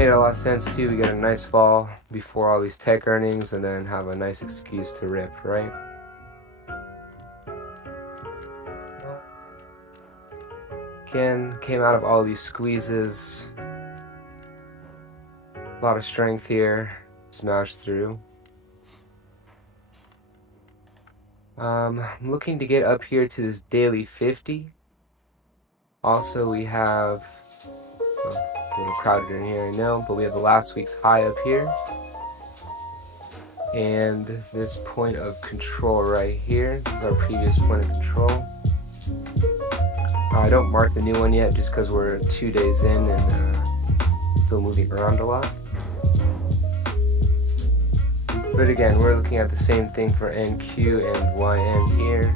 Made a lot of sense too. We get a nice fall before all these tech earnings and then have a nice excuse to rip, right? Again, came out of all these squeezes. A lot of strength here. Smashed through. I'm looking to get up here to this daily 50. Also, we have a little crowded in here, I know, but we have the last week's high up here. And this point of control right here. This is our previous point of control. I don't mark the new one yet just because we're 2 days in and still moving around a lot. But again, we're looking at the same thing for NQ and YM here.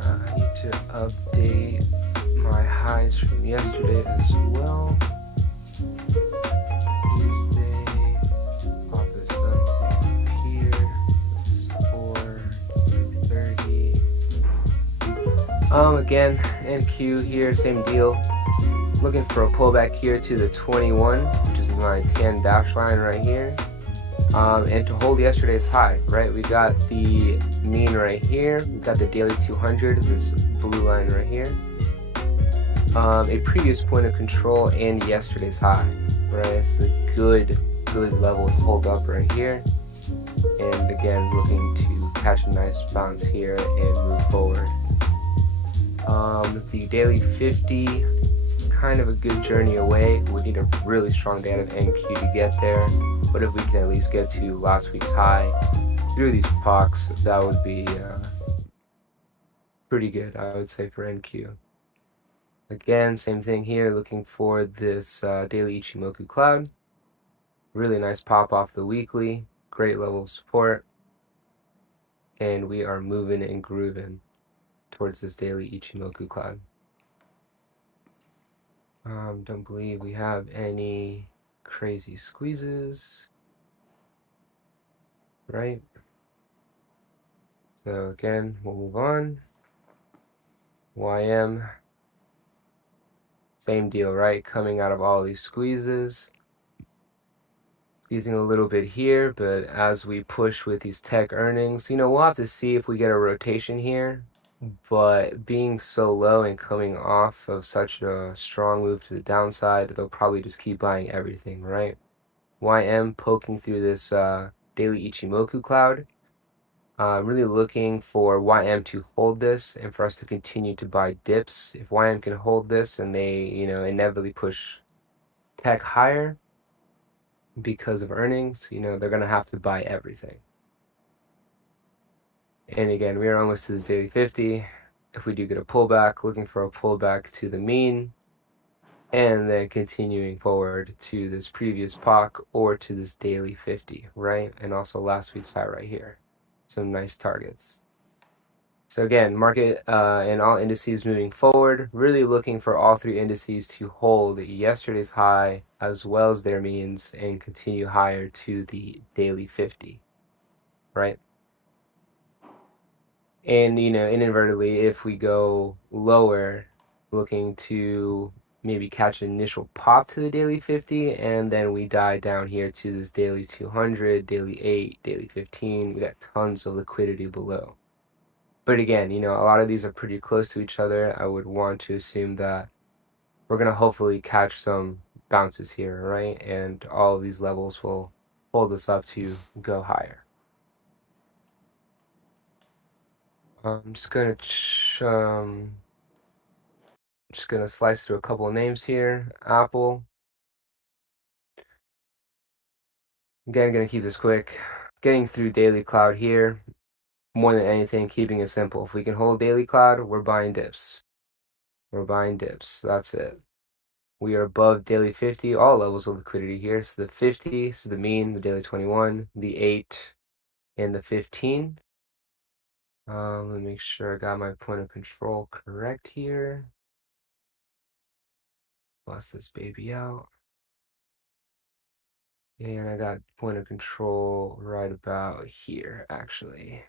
I need to update my highs from yesterday as well. Tuesday, pop this up to here. So that's 430. Again, NQ here, same deal. Looking for a pullback here to the 21, which is my tan dash line right here. And to hold yesterday's high, right? We got the mean right here. We got the daily 200, this blue line right here. A previous point of control and yesterday's high, right? It's a good level to hold up right here. And again, looking to catch a nice bounce here and move forward. The daily 50, kind of a good journey away. We need a really strong day out of NQ to get there. But if we can at least get to last week's high through these POCs, that would be pretty good, I would say, for NQ. Again, same thing here, looking for this daily Ichimoku cloud. Really nice pop off the weekly, great level of support. And we are moving and grooving towards this daily Ichimoku cloud. Don't believe we have any crazy squeezes, right? So again, we'll move on. YM, same deal, right? Coming out of all these squeezes. Squeezing a little bit here, but as we push with these tech earnings, we'll have to see if we get a rotation here. But being so low and coming off of such a strong move to the downside, they'll probably just keep buying everything, right? YM poking through this daily Ichimoku cloud. Really looking for YM to hold this and for us to continue to buy dips. If YM can hold this and they, inevitably push tech higher because of earnings, they're going to have to buy everything. And again, we are almost to this daily 50. If we do get a pullback, looking for a pullback to the mean, and then continuing forward to this previous POC or to this daily 50, right? And also last week's high right here. Some nice targets. So again, market and all indices moving forward, really looking for all three indices to hold yesterday's high as well as their means and continue higher to the daily 50, right? And, inadvertently, if we go lower, looking to maybe catch an initial pop to the daily 50, and then we die down here to this daily 200, daily 8, daily 15. We got tons of liquidity below. But again, a lot of these are pretty close to each other. I would want to assume that we're going to hopefully catch some bounces here, right? And all of these levels will hold us up to go higher. I'm just gonna slice through a couple of names here. Apple. Again, gonna keep this quick. Getting through daily cloud here. More than anything, keeping it simple. If we can hold daily cloud, we're buying dips. We're buying dips. That's it. We are above daily 50, all levels of liquidity here. So the 50, so the mean, the daily 21, the 8, and the 15. Let me make sure I got my point of control correct here. Bust this baby out. And I got point of control right about here, actually.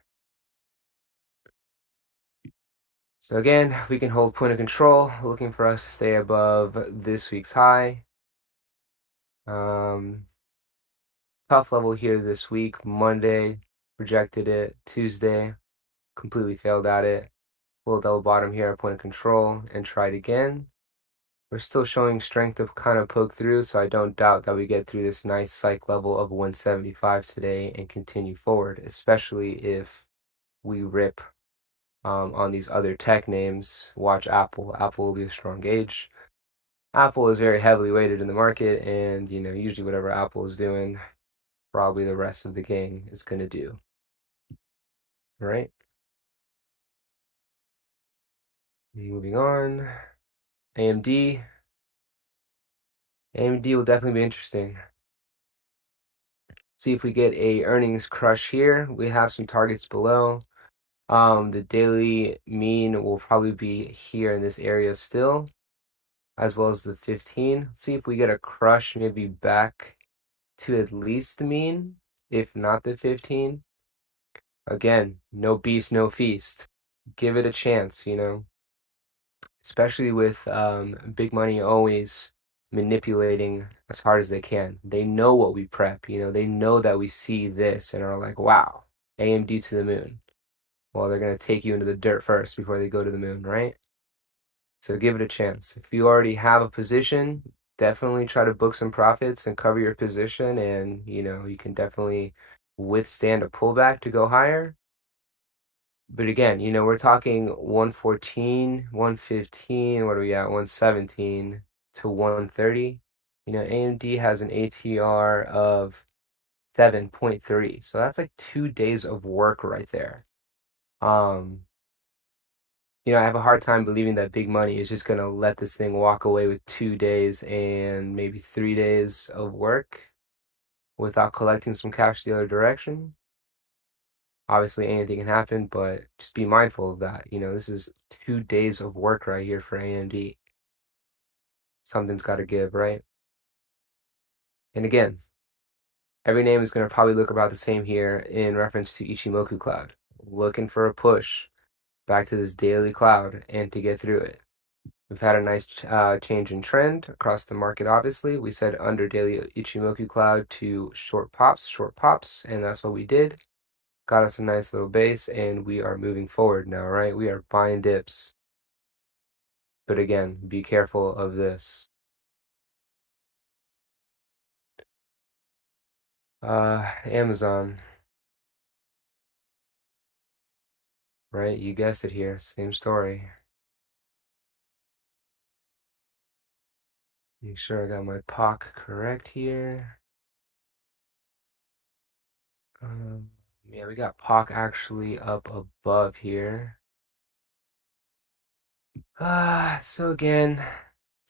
So again, we can hold point of control, looking for us to stay above this week's high. Um, Tough level here this week. Monday, rejected it. Tuesday, completely failed at it. Little double bottom here at point of control and tried again. We're still showing strength to kind of poke through, so I don't doubt that we get through this nice psych level of 175 today and continue forward, especially if we rip on these other tech names. Watch Apple. Apple will be a strong gauge. Apple is very heavily weighted in the market, and usually whatever Apple is doing, probably the rest of the gang is going to do, right? Moving on. AMD. AMD will definitely be interesting. See if we get a earnings crush here. We have some targets below. The daily mean will probably be here in this area still, as well as the 15. Let's see if we get a crush maybe back to at least the mean, if not the 15. Again, no beast, no feast. Give it a chance. Especially with big money always manipulating as hard as they can. They know what we prep. They know that we see this and are like, wow, AMD to the moon. Well, they're going to take you into the dirt first before they go to the moon, right? So give it a chance. If you already have a position, definitely try to book some profits and cover your position, and you can definitely withstand a pullback to go higher. But again, we're talking 114, 115, what are we at? 117 to 130. AMD has an ATR of 7.3. So that's like 2 days of work right there. Um, I have a hard time believing that big money is just gonna let this thing walk away with 2 days and maybe 3 days of work without collecting some cash the other direction. Obviously, anything can happen, but just be mindful of that. This is 2 days of work right here for AMD. Something's got to give, right? And again, every name is going to probably look about the same here in reference to Ichimoku Cloud. Looking for a push back to this daily cloud and to get through it. We've had a nice change in trend across the market, obviously. We said under daily Ichimoku Cloud to short pops, and that's what we did. Got us a nice little base, and we are moving forward now, right? We are buying dips. But again, be careful of this. Amazon, right? You guessed it here. Same story. Make sure I got my POC correct here. Um, yeah, we got POC actually up above here. So again,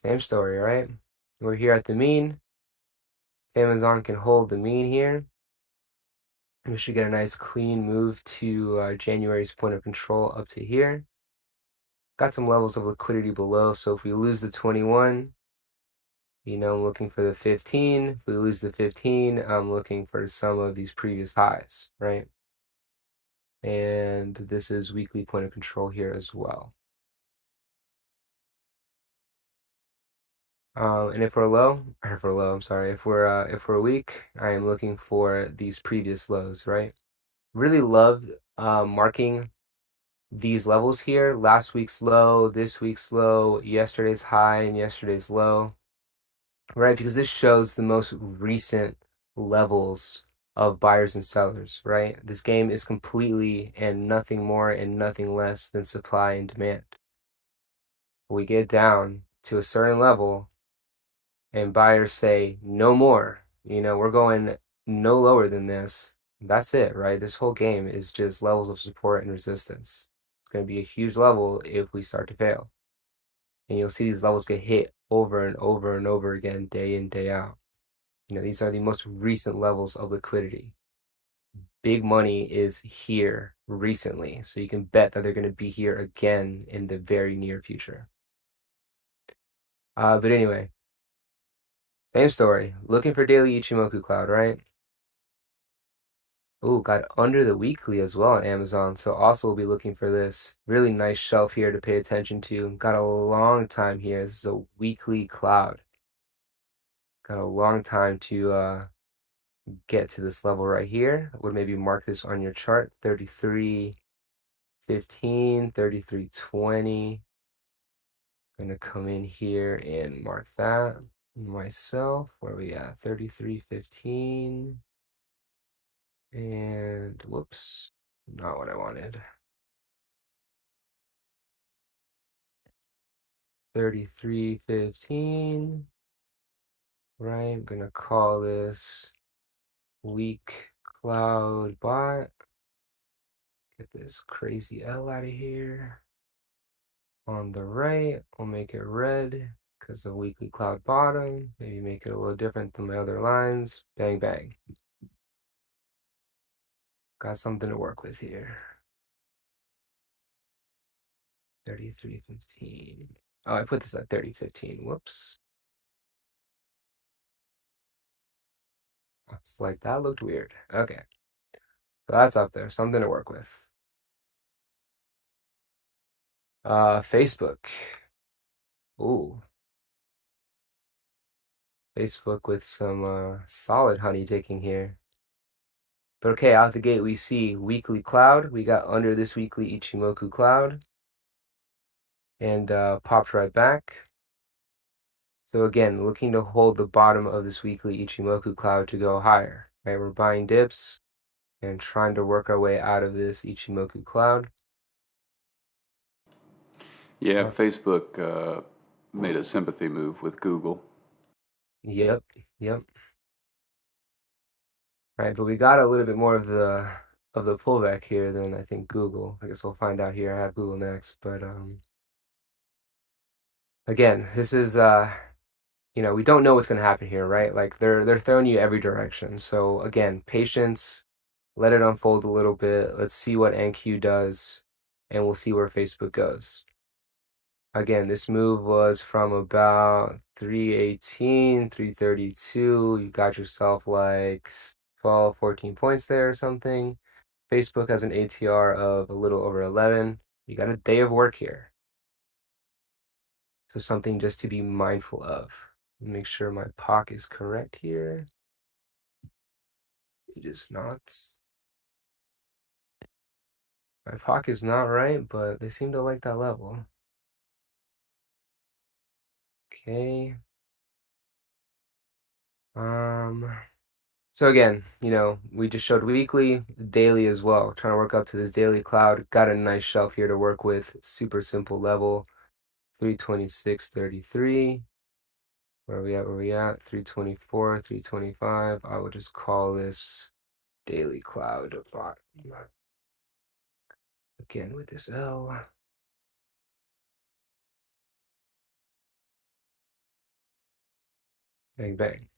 same story, right? We're here at the mean. If Amazon can hold the mean here, we should get a nice clean move to January's point of control up to here. Got some levels of liquidity below, so if we lose the 21, I'm looking for the 15. If we lose the 15, I'm looking for some of these previous highs, right? And this is weekly point of control here as well. And if we're low, or if we're low, I'm sorry, if we're weak, I am looking for these previous lows, right? Really loved marking these levels here. Last week's low, this week's low, yesterday's high, and yesterday's low, right? Because this shows the most recent levels of buyers and sellers, right? This game is completely and nothing more and nothing less than supply and demand. We get down to a certain level and buyers say no more, we're going no lower than this. That's it, right? This whole game is just levels of support and resistance. It's going to be a huge level if we start to fail. And you'll see these levels get hit over and over and over again, day in, day out. These are the most recent levels of liquidity. Big money is here recently, so you can bet that they're going to be here again in the very near future. But anyway, same story. Looking for daily Ichimoku Cloud, right? Ooh, got under the weekly as well on Amazon. So also we'll be looking for this really nice shelf here to pay attention to. Got a long time here. This is a weekly cloud. Got a long time to get to this level right here. I would maybe mark this on your chart, 33.15, 33.20. Gonna come in here and mark that myself. Where are we at? 33.15. And whoops, not what I wanted. 33.15. Right, I'm gonna call this weak cloud bot. Get this crazy L out of here. On the right, we'll make it red because of weekly cloud bottom. Maybe make it a little different than my other lines. Bang, bang. Got something to work with here. 33.15. Oh, I put this at 30.15. Whoops. It's like that looked weird. Okay. So that's up there. Something to work with. Facebook. Ooh, Facebook with some solid honey taking here. But okay, out the gate we see weekly cloud. We got under this weekly Ichimoku cloud and popped right back. So again, looking to hold the bottom of this weekly Ichimoku cloud to go higher. Right, we're buying dips and trying to work our way out of this Ichimoku cloud. Yeah, Uh, Facebook made a sympathy move with Google. yep, yep. Right, but we got a little bit more of the pullback here than I think Google. I guess we'll find out here. I have Google next, but again, this is we don't know what's going to happen here, right? Like they're throwing you every direction. So again, patience, let it unfold a little bit. Let's see what NQ does, and we'll see where Facebook goes. Again, this move was from about 318, 332. You got yourself like 12, 14 points there or something. Facebook has an ATR of a little over 11. You got a day of work here. So something just to be mindful of. Make sure my POC is correct here. It is not. My POC is not right, but they seem to like that level. Okay. So again, we just showed weekly, daily as well. Trying to work up to this daily cloud. Got a nice shelf here to work with. Super simple level. 326.33. Where are we at? Where are we at? 324, 325. I will just call this daily cloud bottom. Again with this L. Bang bang.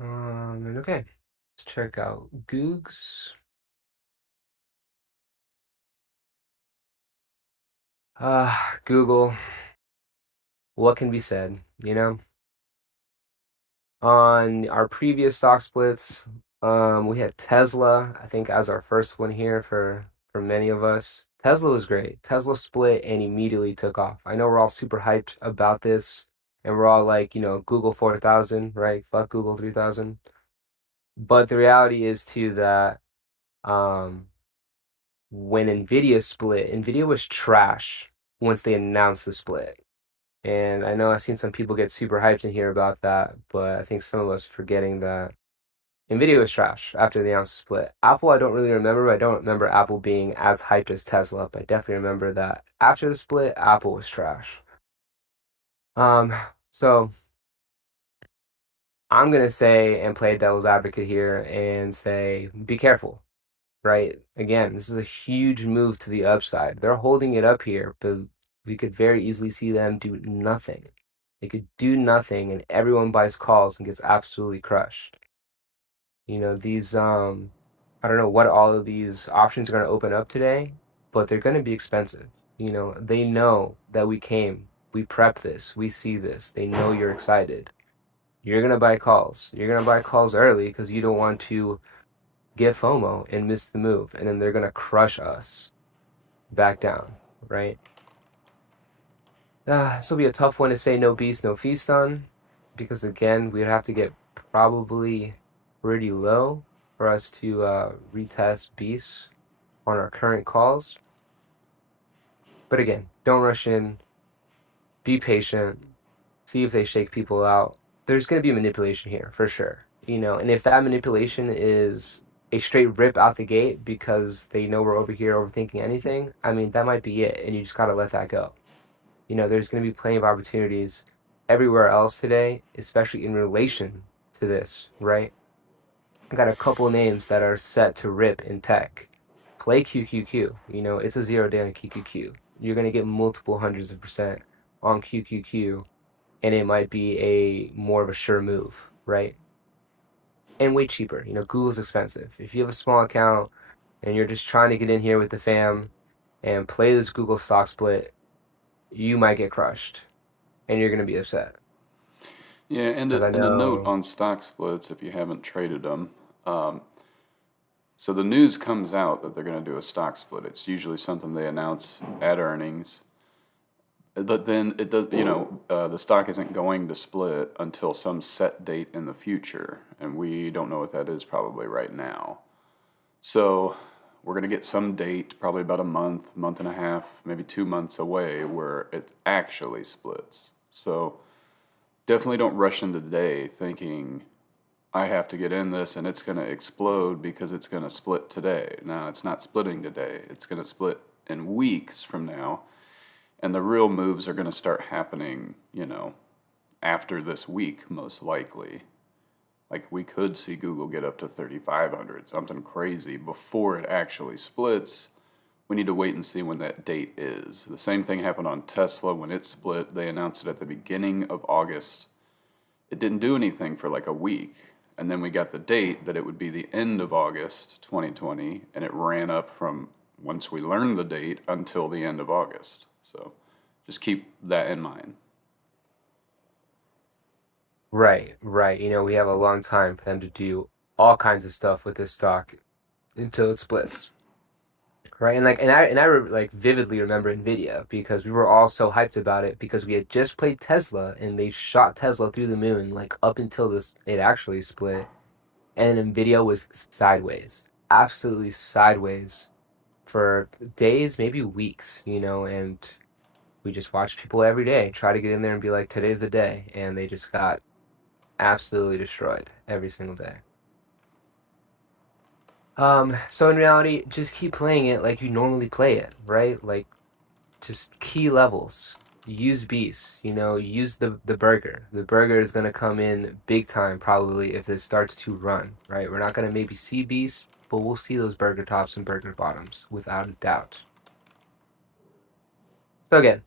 And okay. Let's check out Googs. Google. What can be said, On our previous stock splits, we had Tesla, I think, as our first one here for many of us. Tesla was great. Tesla split and immediately took off. I know we're all super hyped about this, and we're all like, Google 4,000, right? Fuck Google 3,000. But the reality is too that um, when Nvidia split, Nvidia was trash once they announced the split. And I know I've seen some people get super hyped in here about that, but I think some of us are forgetting that Nvidia was trash after the announced split. Apple, I don't really remember. But I don't remember Apple being as hyped as Tesla, but I definitely remember that after the split, Apple was trash. Um, so I'm gonna say and play devil's advocate here and say, be careful, right? Again, this is a huge move to the upside. They're holding it up here, but we could very easily see them do nothing. They could do nothing, and everyone buys calls and gets absolutely crushed. These I don't know what all of these options are going to open up today, but they're going to be expensive. They know that we came, we prep this, we see this. They know you're excited. You're gonna buy calls. You're gonna buy calls early because you don't want to get FOMO and miss the move, and then they're gonna crush us back down, right? This will be a tough one to say no beast, no feast on, because again, we'd have to get probably pretty low for us to retest beasts on our current calls. But again, don't rush in, be patient, see if they shake people out. There's going to be manipulation here for sure, and if that manipulation is a straight rip out the gate because they know we're over here overthinking anything, I mean, that might be it, and you just got to let that go. There's going to be plenty of opportunities everywhere else today, especially in relation to this, right? I got a couple names that are set to rip in tech. Play QQQ. It's a 0 day on QQQ. You're going to get multiple hundreds of percent on QQQ, and it might be a more of a sure move, right? And way cheaper. Google's expensive. If you have a small account and you're just trying to get in here with the fam and play this Google stock split, you might get crushed and you're going to be upset. Yeah, Because I and a note know, on stock splits if you haven't traded them. Um, so the news comes out that they're going to do a stock split. It's usually something they announce at earnings, but then it does. The stock isn't going to split until some set date in the future, and we don't know what that is probably right now. So we're going to get some date, probably about a month, month and a half, maybe 2 months away, where it actually splits. So definitely don't rush into the day thinking I have to get in this and it's going to explode because it's going to split today. No, it's not splitting today. It's going to split in weeks from now. And the real moves are going to start happening, after this week, most likely. Like we could see Google get up to 3,500, something crazy before it actually splits. We need to wait and see when that date is. The same thing happened on Tesla when it split. They announced it at the beginning of August. It didn't do anything for like a week. And then we got the date that it would be the end of August 2020, and it ran up from once we learned the date until the end of August. So just keep that in mind. right, right. We have a long time for them to do all kinds of stuff with this stock until it splits, right? And I vividly remember Nvidia because we were all so hyped about it because we had just played Tesla and they shot Tesla through the moon like up until this it actually split, and Nvidia was sideways, absolutely sideways for days, maybe weeks, and we just watched people every day try to get in there and be like, today's the day, and they just got absolutely destroyed every single day. So in reality, just keep playing it like you normally play it, right? Like just key levels. Use beasts, use the burger. The burger is gonna come in big time probably if this starts to run, right? We're not gonna maybe see beasts, but we'll see those burger tops and burger bottoms without a doubt. So again,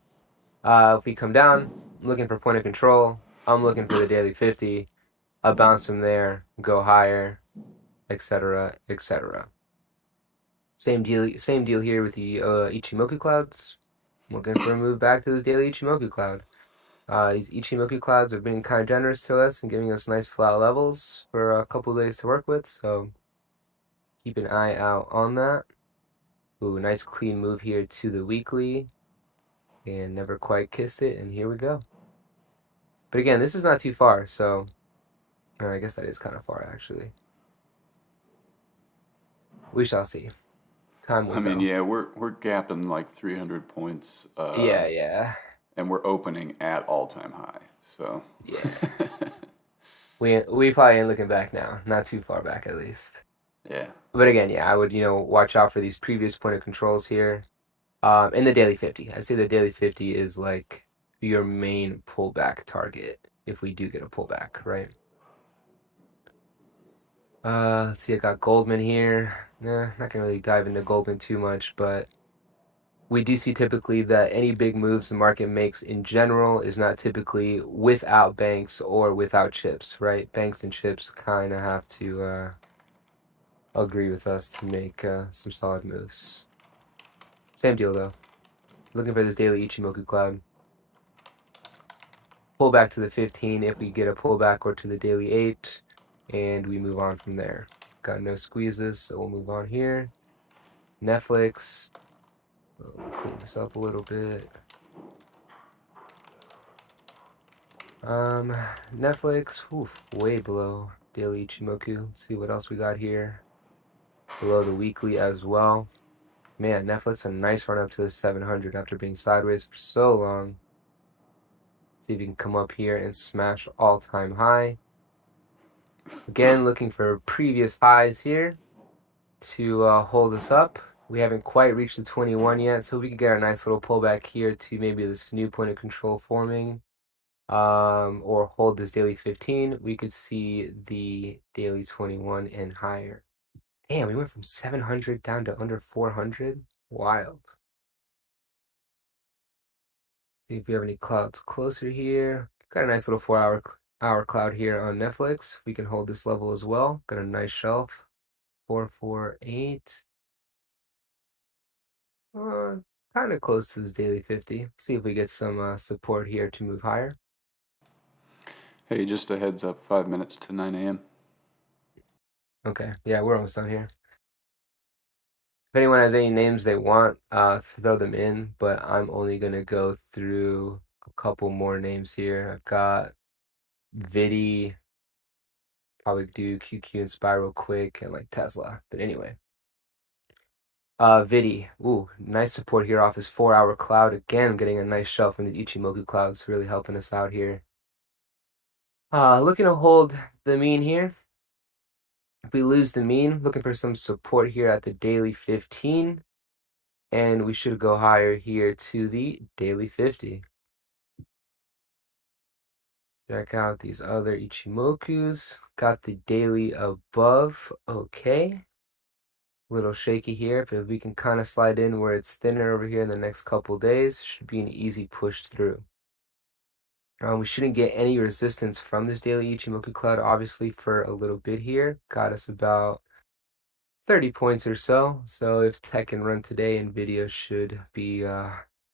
if we come down, I'm looking for point of control. I'm looking for the daily 50. I'll bounce from there, go higher, etc., etc. Same deal here with the Ichimoku clouds. I'm looking for a move back to this daily Ichimoku cloud. These Ichimoku clouds have been kind of generous to us and giving us nice flat levels for a couple days to work with, so keep an eye out on that. Ooh, nice clean move here to the weekly, and never quite kissed it, and here we go. But again, this is not too far, so I guess that is kind of far actually. We shall see. Time will I mean, tell. yeah, we're gapping like 300 points, Yeah, yeah, and we're opening at all-time high. So, yeah. We probably ain't looking back now. Not too far back at least. yeah. But again, yeah, I would, watch out for these previous point of controls here. In the daily 50. I say the daily 50 is like your main pullback target if we do get a pullback, right? Let's see, I got Goldman here. Nah, not gonna really dive into Goldman too much, but we do see typically that any big moves the market makes in general is not typically without banks or without chips, right? Banks and chips kind of have to agree with us to make some solid moves. Same deal though. Looking for this daily Ichimoku cloud. pullback to the 15 if we get a pullback, or to the daily 8, and we move on from there. Got no squeezes, so we'll move on here. Netflix. Let me clean this up a little bit. Netflix, oof, way below daily Ichimoku. Let's see what else we got here. Below the weekly as well. Man, Netflix, a nice run up to the 700 after being sideways for so long. See if we can come up here and smash all-time high. Again, looking for previous highs here to hold us up. We haven't quite reached the 21 yet, so we could get a nice little pullback here to maybe this new point of control forming, or hold this daily 15. We could see the daily 21 and higher. Damn, we went from 700 down to under 400. Wild. See if we have any clouds closer here. Got a nice little 4-hour cloud here on Netflix. We can hold this level as well. Got a nice shelf. 448. Uh, kind of close to this daily 50. See if we get some support here to move higher. Hey, just a heads up, 5 minutes to 9 a.m. Okay, yeah, we're almost done here. If anyone has any names they want, throw them in, but I'm only gonna go through a couple more names here. I've got Vidi, probably do QQ and Spiral quick, and like Tesla. But anyway, Vidi, ooh, nice support here off his 4-hour cloud. Again, getting a nice shelf from the Ichimoku clouds, really helping us out here. Looking to hold the mean here. If we lose the mean, looking for some support here at the daily 15, and we should go higher here to the daily 50. Check out these other Ichimokus. Got the daily above. Okay. A little shaky here, but if we can kind of slide in where it's thinner over here in the next couple days, should be an easy push through. We shouldn't get any resistance from this daily Ichimoku cloud, obviously, for a little bit here. Got us about 30 points or so. So if tech can run today, Nvidia should be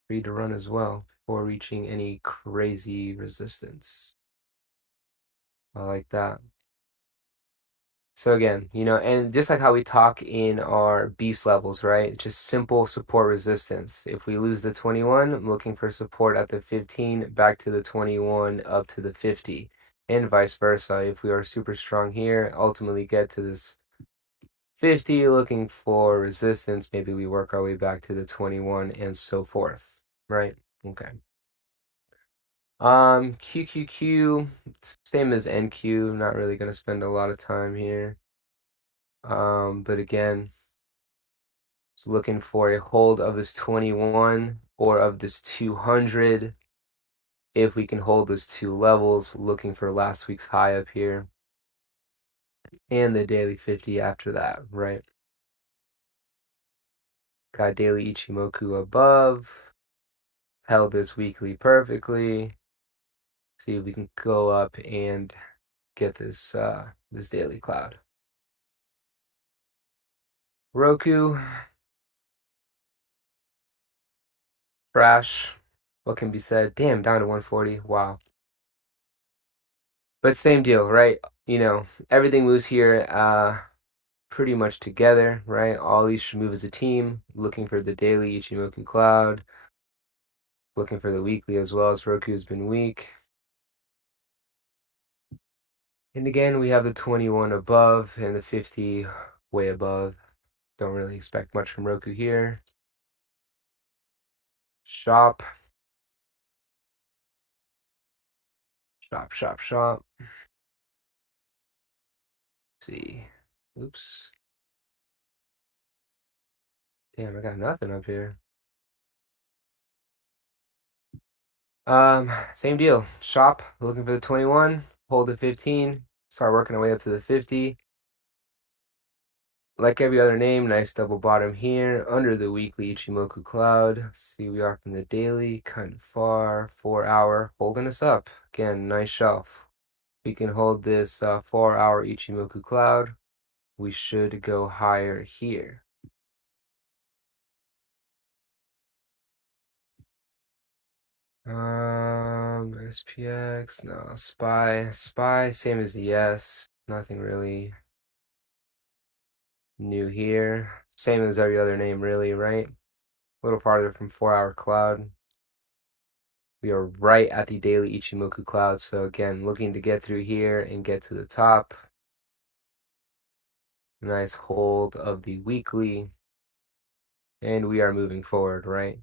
free to run as well before reaching any crazy resistance. I like that. So again, and just like how we talk in our beast levels, right? Just simple support resistance. If we lose the 21, I'm looking for support at the 15, back to the 21, up to the 50, and vice versa. If we are super strong here, ultimately get to this 50, looking for resistance, maybe we work our way back to the 21 and so forth, right? Okay. QQQ, same as NQ, not really going to spend a lot of time here. But again, just looking for a hold of this 21 or of this 200. If we can hold those two levels, looking for last week's high up here and the daily 50 after that, right? Got daily Ichimoku above, held this weekly perfectly. See if we can go up and get this this daily cloud. Roku, crash. What can be said? Damn, down to 140. Wow. But same deal, right? Everything moves here pretty much together, right? All these should move as a team. Looking for the daily Ichimoku cloud. Looking for the weekly as well, as Roku has been weak. And again, we have the 21 above and the 50 way above. Don't really expect much from Roku here. Shop. Shop, shop, shop. See. Oops. Damn, I got nothing up here. Same deal. Shop, looking for the 21, hold the 15, start working our way up to the 50. Like every other name, nice double bottom here under the weekly Ichimoku cloud. Let's see, we are from the daily, kind of far, 4-hour, holding us up. Again, nice shelf. We can hold this 4-hour Ichimoku cloud. We should go higher here. SPX, no, SPY, same as yes. Nothing really new here. Same as every other name, really, right? A little farther from 4-hour cloud. We are right at the daily Ichimoku cloud. So again, looking to get through here and get to the top. Nice hold of the weekly. And we are moving forward, right?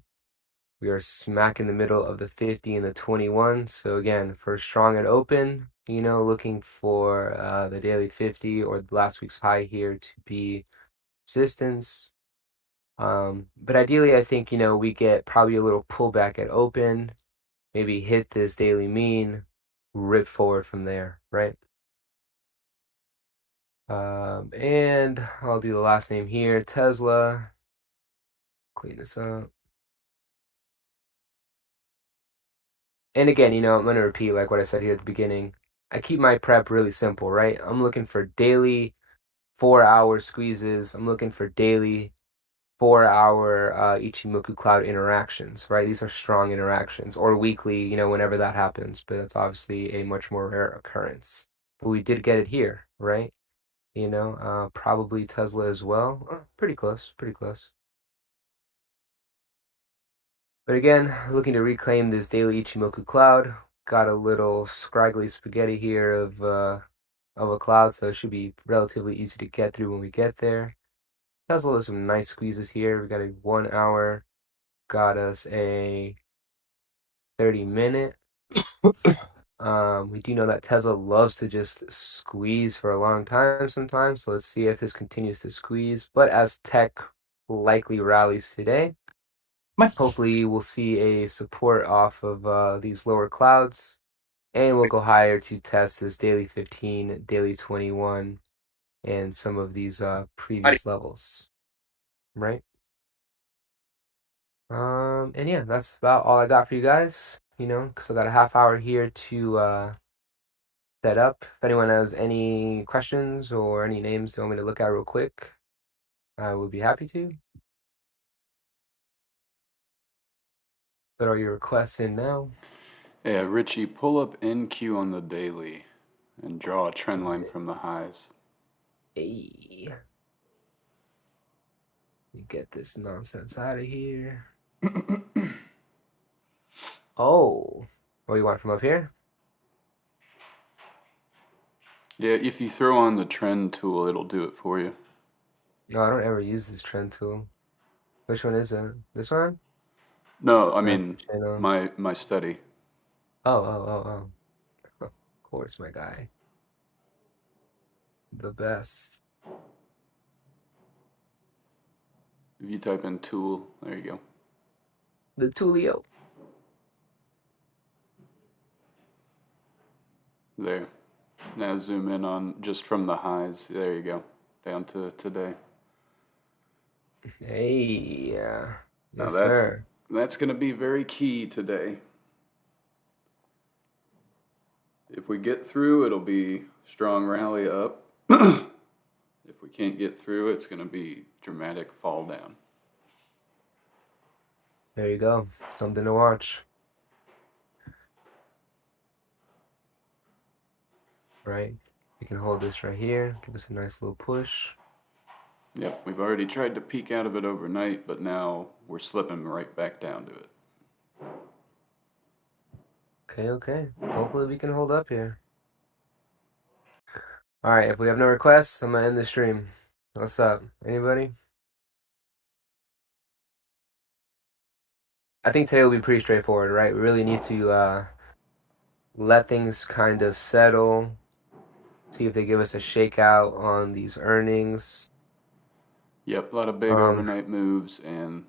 We are smack in the middle of the 50 and the 21. So again, for strong and open, looking for the daily 50 or last week's high here to be resistance. But ideally, I think, we get probably a little pullback at open, maybe hit this daily mean, rip forward from there, right? And I'll do the last name here, Tesla. Clean this up. And again, I'm going to repeat like what I said here at the beginning. I keep my prep really simple, right? I'm looking for daily 4-hour squeezes. I'm looking for daily 4-hour Ichimoku cloud interactions, right? These are strong interactions, or weekly, whenever that happens. But it's obviously a much more rare occurrence. But we did get it here, right? Probably Tesla as well. Pretty close, pretty close. But again, looking to reclaim this daily Ichimoku cloud. Got a little scraggly spaghetti here of a cloud, so it should be relatively easy to get through when we get there. Tesla with some nice squeezes here. We got a 1 hour, got us a 30-minute. We do know that Tesla loves to just squeeze for a long time sometimes, so let's see if this continues to squeeze. But as tech likely rallies today, hopefully we'll see a support off of these lower clouds, and we'll go higher to test this daily 15, daily 21, and some of these previous levels, right? And yeah, that's about all I got for you guys, because I got a half hour here to set up. If anyone has any questions or any names they want me to look at real quick, I would be happy to. Put all your requests in now. Yeah, Richie, pull up NQ on the daily and draw a trend line from the highs. Hey, let me get this nonsense out of here. Oh, what do you want from up here? Yeah, if you throw on the trend tool, it'll do it for you. No, I don't ever use this trend tool. Which one is it? This one? No, I Not mean channel. my study. Oh. Of course, my guy. The best. If you type in tool, there you go. The Tulio. There. Now zoom in on just from the highs. There you go. Down to today. Hey, Now yes, sir. that's going to be very key today. If we get through, it'll be strong rally up. If we can't get through, it's going to be dramatic fall down. There you go. Something to watch. Right? You can hold this right here. Give us a nice little push. Yep, we've already tried to peek out of it overnight, but now we're slipping right back down to it. Okay. Hopefully we can hold up here. All right, if we have no requests, I'm gonna end the stream. What's up? Anybody? I think today will be pretty straightforward, right? We really need to let things kind of settle, see if they give us a shakeout on these earnings. Yep, a lot of big Um, overnight moves, and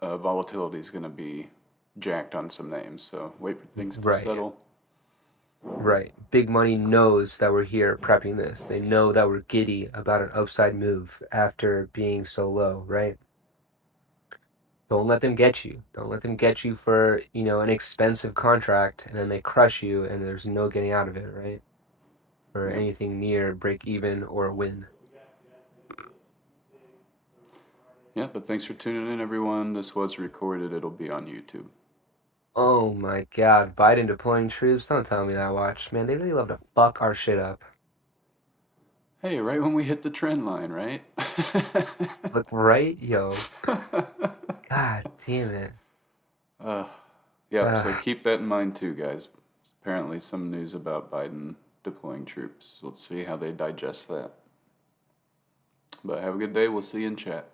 volatility is going to be jacked on some names. So wait for things to right. settle. Right. Big money knows that we're here prepping this. They know that we're giddy about an upside move after being so low, right? Don't let them get you. Don't let them get you for, an expensive contract and then they crush you and there's no getting out of it, right? Or Yep. anything near break even or win. Yeah, but thanks for tuning in, everyone. This was recorded. It'll be on YouTube. Oh my God, Biden deploying troops. Don't tell me that, watch. Man, they really love to fuck our shit up. Hey, right when we hit the trend line, right? Look, right? Yo. God damn it. uh, yep, so Ugh. keep that in mind too, guys. Apparently, some news about Biden deploying troops. Let's see how they digest that. But have a good day. We'll see you in chat.